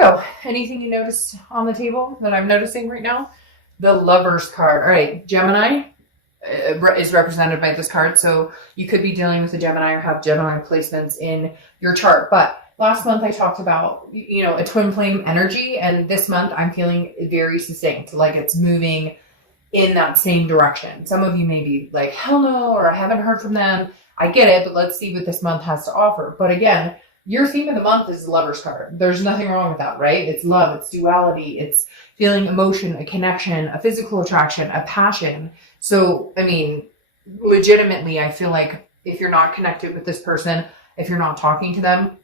Virgo, anything you noticed on the table that I'm noticing right now? The Lovers card. All right, Gemini is represented by this card. So you could be dealing with a Gemini or have Gemini placements in your chart. But last month I talked about, a twin flame energy. And this month I'm feeling very succinct, like it's moving in that same direction. Some of you may be like, hell no, or I haven't heard from them. I get it, but let's see what this month has to offer. But again, your theme of the month is the Lover's card. There's nothing wrong with that, right? It's love, it's duality, it's feeling emotion, a connection, a physical attraction, a passion. So, legitimately, I feel like if you're not connected with this person, if you're not talking to them,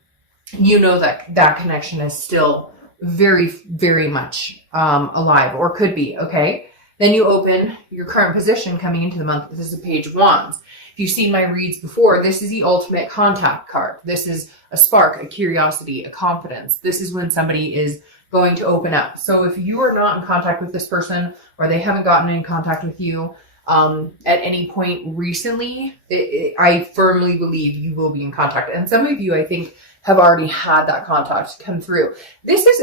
that connection is still very, very much alive, or could be, okay? Then you open your current position coming into the month. This is a Page of Wands. If you've seen my reads before, this is the ultimate contact card. This is a spark, a curiosity, a confidence. This is when somebody is going to open up. So if you are not in contact with this person, or they haven't gotten in contact with you at any point recently, I firmly believe you will be in contact. And some of you, I think, have already had that contact come through. This is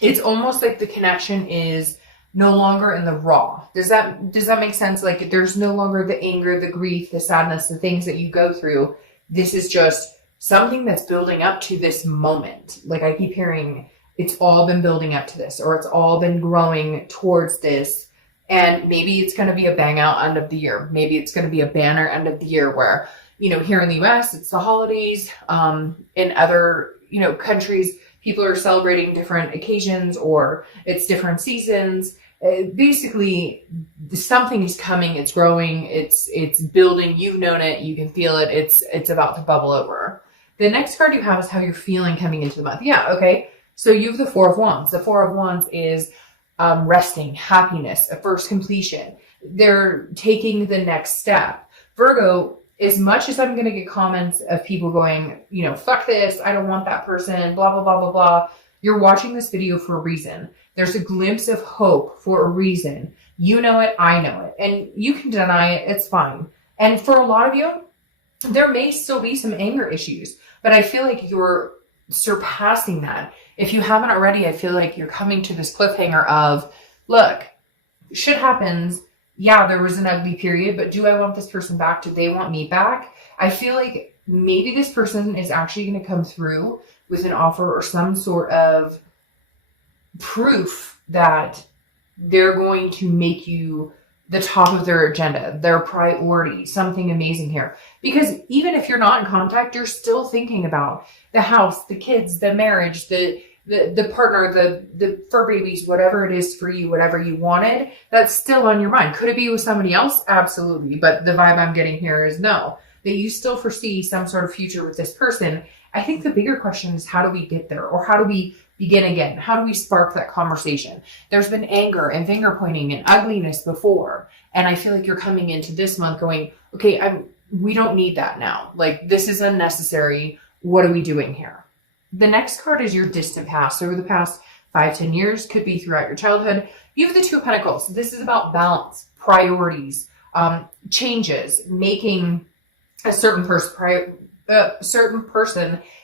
it's almost like the connection is no longer in the raw. Does that make sense? Like there's no longer the anger, the grief, the sadness, the things that you go through. This is just something that's building up to this moment. Like I keep hearing, it's all been building up to this, or it's all been growing towards this. And maybe it's going to be a bang out end of the year. Maybe it's going to be a banner end of the year where, here in the US, it's the holidays. In other, countries, people are celebrating different occasions, or it's different seasons. Basically, something is coming. It's growing. It's building. You've known it. You can feel it. It's about to bubble over. The next card you have is how you're feeling coming into the month. Yeah, okay. So you have the Four of Wands. The Four of Wands is resting, happiness, a first completion. They're taking the next step. Virgo, as much as I'm going to get comments of people going, fuck this, I don't want that person, blah, blah, blah, blah, blah. You're watching this video for a reason. There's a glimpse of hope for a reason. You know it, I know it. And you can deny it, it's fine. And for a lot of you, there may still be some anger issues, but I feel like you're surpassing that. If you haven't already, I feel like you're coming to this cliffhanger of, look, shit happens. Yeah, there was an ugly period, but do I want this person back? Do they want me back? I feel like maybe this person is actually going to come through with an offer or some sort of proof that they're going to make you the top of their agenda, their priority, something amazing here. Because even if you're not in contact, you're still thinking about the house, the kids, the marriage, the partner, the fur babies, whatever it is for you, whatever you wanted, that's still on your mind. Could it be with somebody else? Absolutely. But the vibe I'm getting here is no, that you still foresee some sort of future with this person. I think the bigger question is, how do we get there? Or how do we begin again? How do we spark that conversation? There's been anger and finger pointing and ugliness before. And I feel like you're coming into this month going, okay, we don't need that now. Like, this is unnecessary. What are we doing here? The next card is your distant past. Over the past 5-10 years, could be throughout your childhood. You have the Two of Pentacles. This is about balance, priorities, changes, making a certain person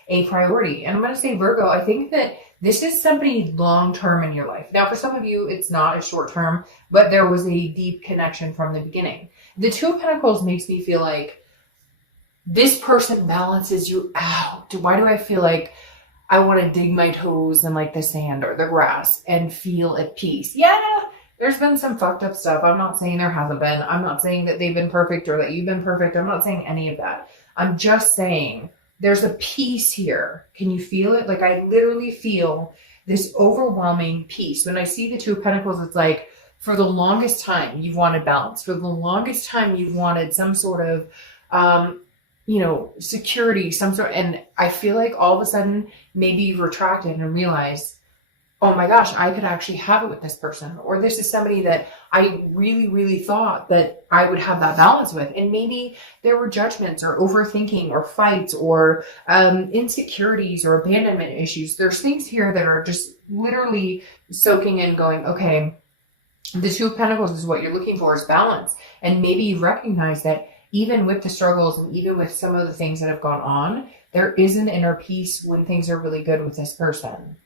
a priority. And I'm going to say, Virgo, I think that this is somebody long-term in your life. Now, for some of you, it's not a short-term, but there was a deep connection from the beginning. The Two of Pentacles makes me feel like this person balances you out. Why do I feel like I want to dig my toes in like the sand or the grass and feel at peace? Yeah, there's been some fucked up stuff. I'm not saying there hasn't been. I'm not saying that they've been perfect or that you've been perfect. I'm not saying any of that. I'm just saying there's a peace here. Can you feel it? Like, I literally feel this overwhelming peace. When I see the Two of Pentacles, it's like, for the longest time, you've wanted balance. For the longest time, you've wanted some sort of, security, and I feel like all of a sudden, maybe you've retracted and realized, oh my gosh, I could actually have it with this person. Or this is somebody that I really, really thought that I would have that balance with. And maybe there were judgments or overthinking or fights or insecurities or abandonment issues. There's things here that are just literally soaking in, going, okay, the Two of Pentacles is what you're looking for, is balance. And maybe you recognize that even with the struggles and even with some of the things that have gone on, there is an inner peace when things are really good with this person.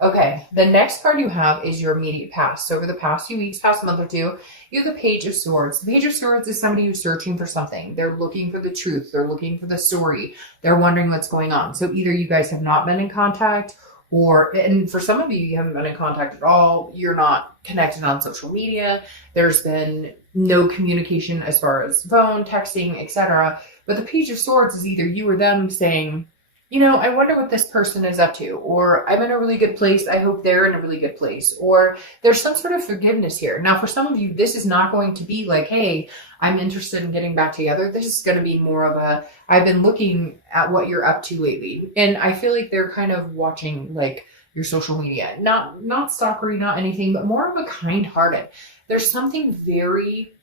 Okay, the next card you have is your immediate past. So over the past few weeks, past month or two, you have the Page of Swords. The Page of Swords is somebody who's searching for something. They're looking for the truth. They're looking for the story. They're wondering what's going on. So either you guys have not been in contact, and for some of you, you haven't been in contact at all. You're not connected on social media. There's been no communication as far as phone, texting, etc. But the Page of Swords is either you or them saying, you know, I wonder what this person is up to, or I'm in a really good place. I hope they're in a really good place, or there's some sort of forgiveness here. Now, for some of you, this is not going to be like, hey, I'm interested in getting back together. This is going to be more of a, I've been looking at what you're up to lately. And I feel like they're kind of watching like your social media, not stalkery, not anything, but more of a kind-hearted. There's something very,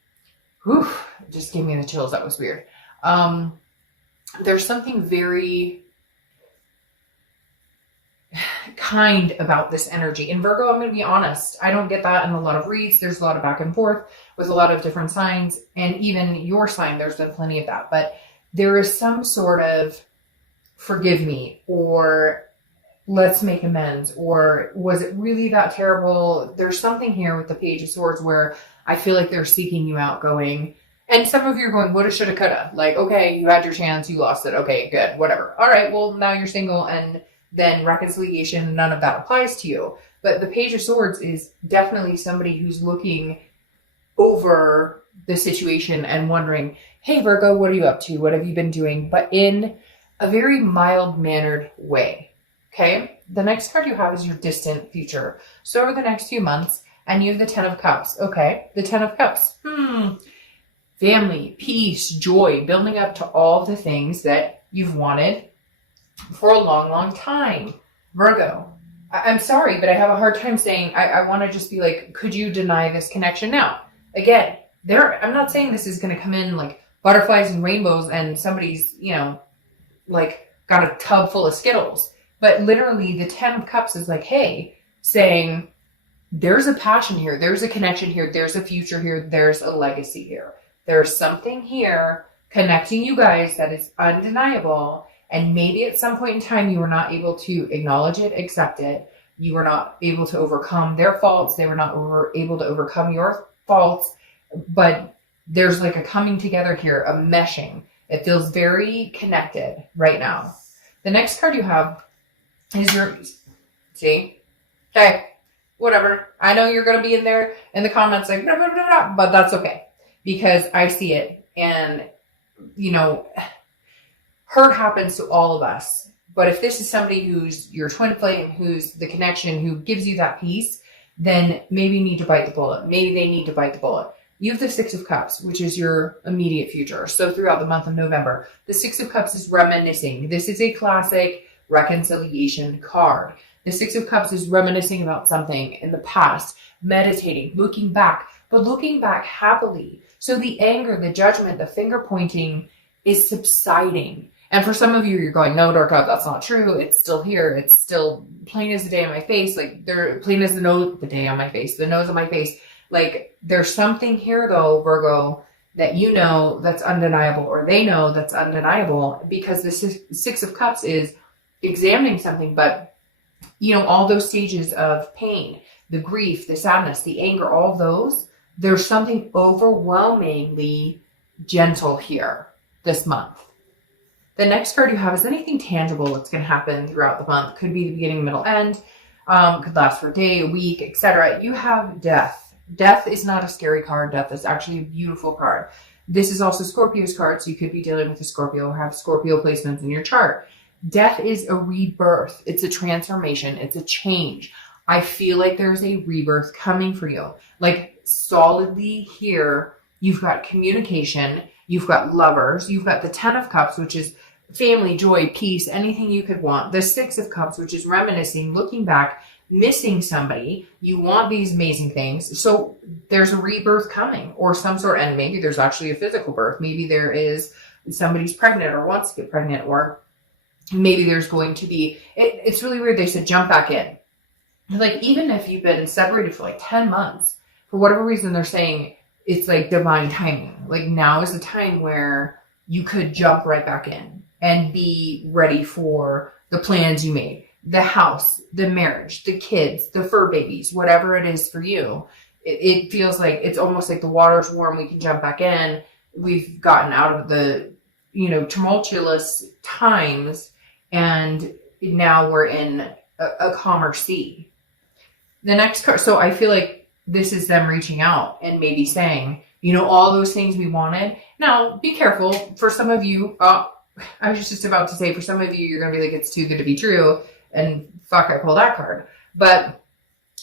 it just gave me the chills. That was weird. There's something very kind about this energy. In Virgo, I'm going to be honest, I don't get that in a lot of reads. There's a lot of back and forth with a lot of different signs, and even your sign, there's been plenty of that. But there is some sort of forgive me, or let's make amends, or was it really that terrible? There's something here with the Page of Swords where I feel like they're seeking you out, going, and some of you are going, woulda, shoulda, coulda. Like, okay, you had your chance, you lost it. Okay, good, whatever. All right, well, now you're single, and then reconciliation, none of that applies to you. But the Page of Swords is definitely somebody who's looking over the situation and wondering, hey, Virgo, what are you up to? What have you been doing? But in a very mild-mannered way, okay? The next card you have is your distant future. So over the next few months, and you have the Ten of Cups, okay? The Ten of Cups, family, peace, joy, building up to all the things that you've wanted for a long, long time. Virgo, I'm sorry, but I have a hard time saying, I want to just be like, could you deny this connection now? Again, I'm not saying this is going to come in like butterflies and rainbows and somebody's, you know, like got a tub full of Skittles. But literally the Ten of Cups is like, hey, saying there's a passion here. There's a connection here. There's a future here. There's a legacy here. There's something here connecting you guys that is undeniable. And maybe at some point in time, you were not able to acknowledge it, accept it. You were not able to overcome their faults. They were not able to overcome your faults. But there's like a coming together here, a meshing. It feels very connected right now. The next card you have is your, see? Okay, whatever. I know you're going to be in there in the comments like, blah, blah, blah, blah, but that's okay. Because I see it. And, you know, hurt happens to all of us. But if this is somebody who's your twin flame, who's the connection, who gives you that peace, then maybe you need to bite the bullet. Maybe they need to bite the bullet. You have the Six of Cups, which is your immediate future. So throughout the month of November, the Six of Cups is reminiscing. This is a classic reconciliation card. The Six of Cups is reminiscing about something in the past, meditating, looking back, but looking back happily. So the anger, the judgment, the finger pointing is subsiding. And for some of you, you're going, no, Dark Cloud, that's not true. It's still here. It's still plain as the day on my face. Like, they're plain as the nose, the day on my face, the nose on my face. Like, there's something here, though, Virgo, that you know that's undeniable, or they know that's undeniable, because the Six of Cups is examining something. But, you know, all those stages of pain, the grief, the sadness, the anger, all those, there's something overwhelmingly gentle here this month. The next card you have is anything tangible that's going to happen throughout the month. Could be the beginning, middle, end. Could last for a day, a week, etc. You have death. Death is not a scary card. Death is actually a beautiful card. This is also Scorpio's card, so you could be dealing with a Scorpio or have Scorpio placements in your chart. Death is a rebirth. It's a transformation. It's a change. I feel like there's a rebirth coming for you. Like, solidly here, you've got communication. You've got lovers. You've got the Ten of Cups, which is family, joy, peace, anything you could want. The Six of Cups, which is reminiscing, looking back, missing somebody. You want these amazing things. So there's a rebirth coming, or some sort, and maybe there's actually a physical birth. Maybe there is somebody's pregnant or wants to get pregnant, or maybe there's going to be, it's really weird. They said jump back in. Like, even if you've been separated for like 10 months, for whatever reason, they're saying it's like divine timing. Like, now is the time where you could jump right back in. and be ready for the plans you made. The house, the marriage, the kids, the fur babies, whatever it is for you. It feels like it's almost like the water's warm. We can jump back in. We've gotten out of the, tumultuous times, and now we're in a calmer sea. The next card, so I feel like this is them reaching out and maybe saying, all those things we wanted. Now, be careful. For some of you, I was just about to say, for some of you, you're going to be like, it's too good to be true. And fuck, I pulled that card. But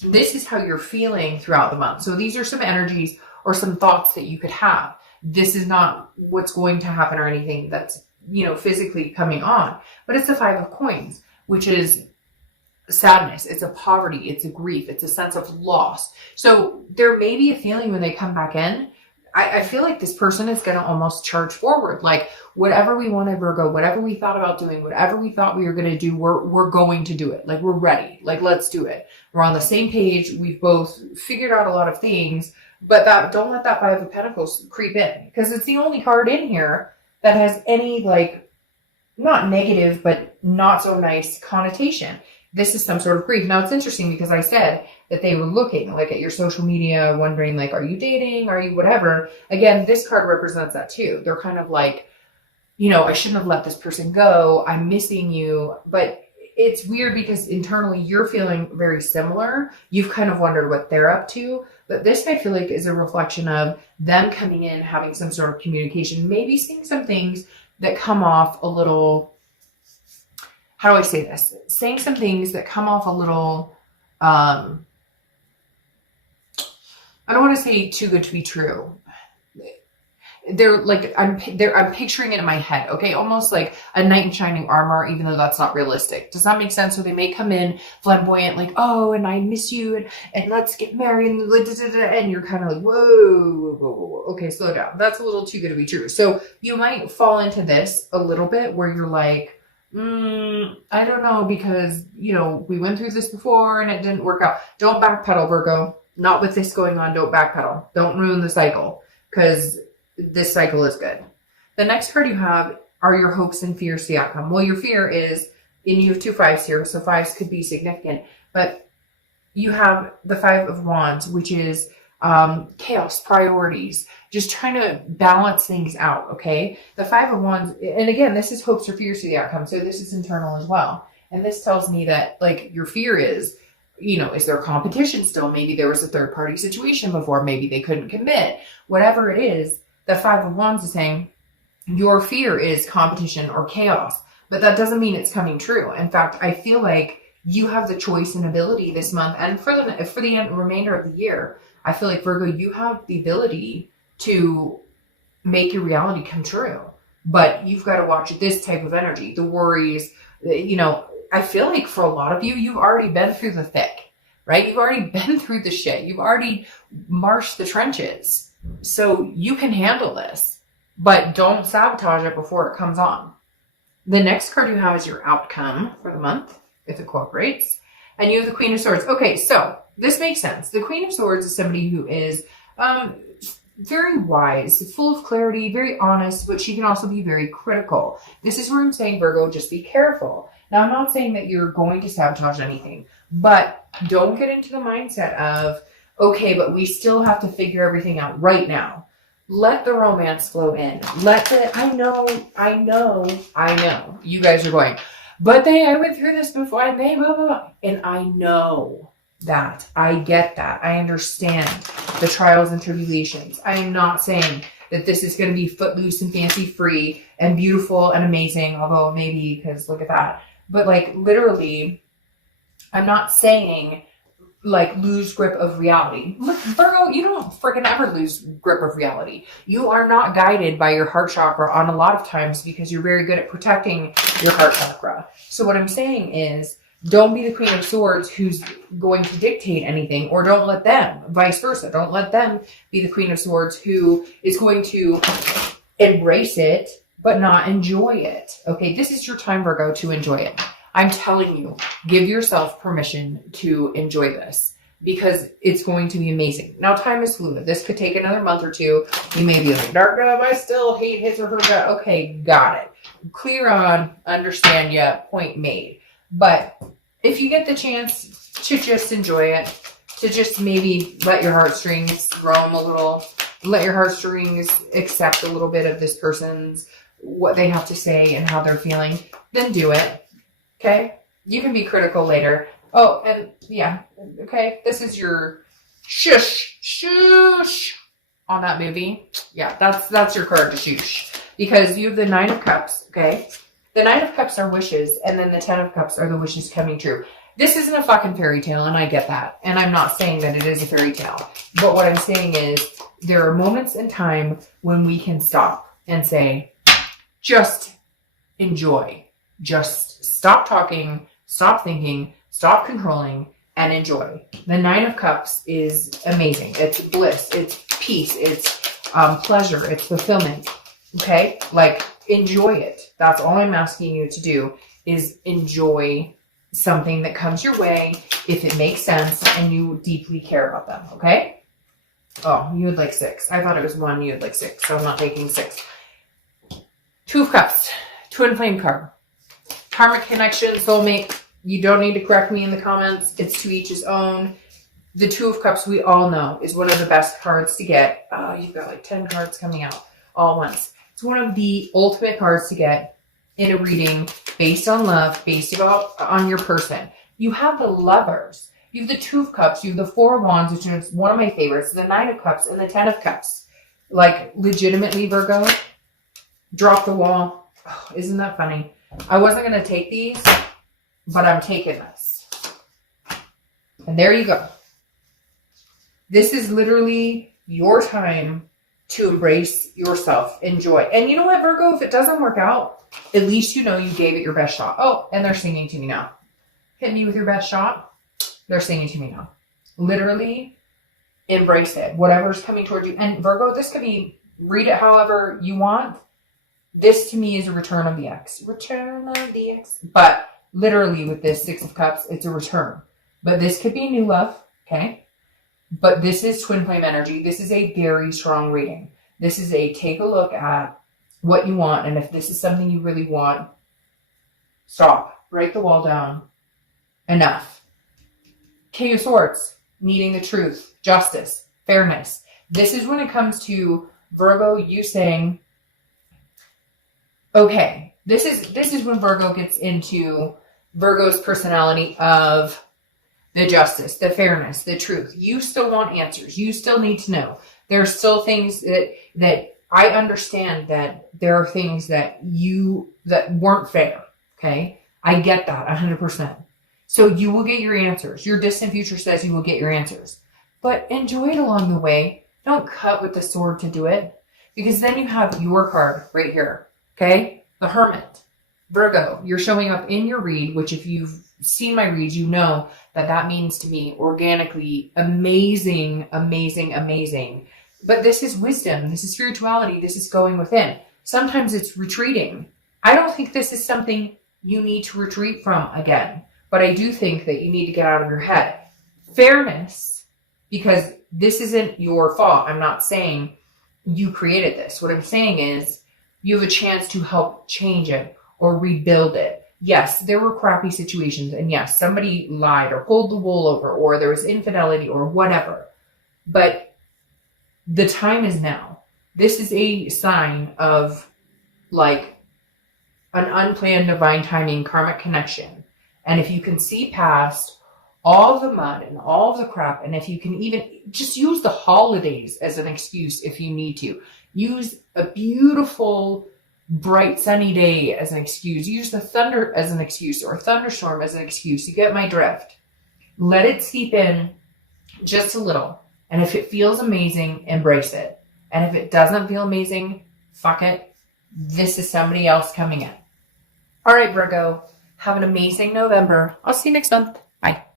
this is how you're feeling throughout the month. So these are some energies or some thoughts that you could have. This is not what's going to happen or anything that's, physically coming on. But it's the 5 of coins, which is sadness. It's a poverty. It's a grief. It's a sense of loss. So there may be a feeling when they come back in. I feel like this person is going to almost charge forward. Like, whatever we wanted, Virgo, whatever we thought about doing, whatever we thought we were going to do, we're going to do it. Like, we're ready. Like, let's do it. We're on the same page. We've both figured out a lot of things, but don't let that 5 of Pentacles creep in, because it's the only card in here that has any, like, not negative, but not so nice connotation. This is some sort of grief. Now, it's interesting because I said that they were looking like at your social media, wondering like, are you dating? Are you whatever? Again, this card represents that too. They're kind of like, I shouldn't have let this person go. I'm missing you. But it's weird because internally you're feeling very similar. You've kind of wondered what they're up to. But this, I feel like, is a reflection of them coming in, having some sort of communication, maybe seeing some things that come off a little, how do I say this? Saying some things that come off a little, I don't want to say too good to be true. They're like, I'm picturing it in my head. Okay. Almost like a knight in shining armor, even though that's not realistic. Does that make sense? So they may come in flamboyant, like, oh, and I miss you, and let's get married, and you're kind of like, whoa, okay, slow down. That's a little too good to be true. So you might fall into this a little bit where you're like, I don't know, because, we went through this before and it didn't work out. Don't backpedal, Virgo. Not with this going on. Don't backpedal. Don't ruin the cycle, because this cycle is good. The next card you have are your hopes and fears to the outcome. Well, your fear is, and you have 2 5s here, so 5s could be significant, but you have the 5 of Wands, which is chaos, priorities, just trying to balance things out. Okay. The 5 of Wands, and again, this is hopes or fears to the outcome. So this is internal as well. And this tells me that, like, your fear is, is there competition still? Maybe there was a third party situation before. Maybe they couldn't commit. Whatever it is, the 5 of Wands is saying your fear is competition or chaos, but that doesn't mean it's coming true. In fact, I feel like you have the choice and ability this month, and for the remainder of the year, I feel like, Virgo, you have the ability to make your reality come true, but you've got to watch this type of energy, the worries. I feel like for a lot of you, you've already been through the thick, right? You've already been through the shit. You've already marched the trenches. So you can handle this, but don't sabotage it before it comes on. The next card you have is your outcome for the month, if it cooperates. And you have the Queen of Swords. Okay, so this makes sense. The Queen of Swords is somebody who is very wise, full of clarity, very honest, but she can also be very critical. This is where I'm saying, Virgo, just be careful. Now, I'm not saying that you're going to sabotage anything, but don't get into the mindset of, okay, but we still have to figure everything out right now. Let the romance flow in. I know. You guys are going, but I went through this before and they blah, blah, blah. And I know that. I get that. I understand the trials and tribulations. I am not saying that this is going to be footloose and fancy free and beautiful and amazing, although maybe, because look at that. But like, literally, I'm not saying like lose grip of reality. Look, Virgo, you don't freaking ever lose grip of reality. You are not guided by your heart chakra on a lot of times because you're very good at protecting your heart chakra. So what I'm saying is, don't be the Queen of Swords who's going to dictate anything, or don't let them, vice versa. Don't let them be the Queen of Swords who is going to embrace it, but not enjoy it. Okay, this is your time, Virgo, to enjoy it. I'm telling you, give yourself permission to enjoy this because it's going to be amazing. Now, time is fluid. This could take another month or two. You may be like, Dark, I still hate his or her. Okay, got it. clear on, understand ya, point made. But if you get the chance to just enjoy it, to just maybe let your heartstrings roam a little, let your heartstrings accept a little bit of this person's, what they have to say and how they're feeling, then do it. Okay? You can be critical later. Oh, and yeah, okay, this is your shush on that movie. Yeah, that's your card to shush. Because you have the Nine of Cups, okay? The Nine of Cups are wishes, and then the Ten of Cups are the wishes coming true. This isn't a fucking fairy tale, and I get that. And I'm not saying that it is a fairy tale. But what I'm saying is there are moments in time when we can stop and say, just enjoy. Just stop talking, stop thinking, stop controlling, and enjoy. The Nine of Cups is amazing. It's bliss. It's peace. It's pleasure. It's fulfillment. Okay? Like, enjoy it. That's all I'm asking you to do is enjoy something that comes your way if it makes sense and you deeply care about them. Okay? Oh, you had like 6. I thought it was 1. You had like 6. So I'm not taking 6. Two of Cups. Twin flame card. Karmic connection, soulmate. You don't need to correct me in the comments. It's to each his own. The Two of Cups, we all know, is one of the best cards to get. Oh, you've got like 10 cards coming out all once. It's one of the ultimate cards to get in a reading based on love, based on your person. You have the Lovers. You have the Two of Cups. You have the Four of Wands, which is one of my favorites. The Nine of Cups and the 10 of Cups. Like, legitimately, Virgo, drop the wall. Oh, isn't that funny? I wasn't going to take these, but I'm taking this. And there you go. This is literally your time to embrace yourself, enjoy. And you know what, Virgo, if it doesn't work out, at least you know you gave it your best shot. Oh, and they're singing to me now. Hit me with your best shot. They're singing to me now. Literally embrace it. Whatever's coming towards you. And Virgo, this could be, read it however you want. This to me is a return of the X. Return of the X. But literally with this Six of Cups, it's a return. But this could be new love, okay? But this is twin flame energy. This is a very strong reading. This is a take a look at what you want. And if this is something you really want, stop. Break the wall down. Enough. King of Swords. Needing the truth. Justice. Fairness. This is when it comes to Virgo, you saying, okay, this is when Virgo gets into Virgo's personality of the justice, the fairness, the truth. You still want answers. You still need to know. There are still things that I understand that there are things that weren't fair. Okay. I get that 100%. So you will get your answers. Your distant future says you will get your answers, but enjoy it along the way. Don't cut with the sword to do it, because then you have your card right here. Okay. The Hermit. Virgo, you're showing up in your read, which if you've seen my reads, you know that means to me organically amazing, amazing, amazing. But this is wisdom. This is spirituality. This is going within. Sometimes it's retreating. I don't think this is something you need to retreat from again, but I do think that you need to get out of your head. Fairness, because this isn't your fault. I'm not saying you created this. What I'm saying is you have a chance to help change it or rebuild it. Yes, there were crappy situations, and yes, somebody lied or pulled the wool over, or there was infidelity or whatever. But the time is now. This is a sign of like an unplanned divine timing karmic connection. And if you can see past all the mud and all the crap, and if you can even just use the holidays as an excuse if you need to, use a beautiful bright sunny day as an excuse. Use the thunder as an excuse or a thunderstorm as an excuse. You get my drift. Let it seep in just a little. And if it feels amazing, embrace it. And if it doesn't feel amazing, fuck it. This is somebody else coming in. All right, Virgo. Have an amazing November. I'll see you next month. Bye.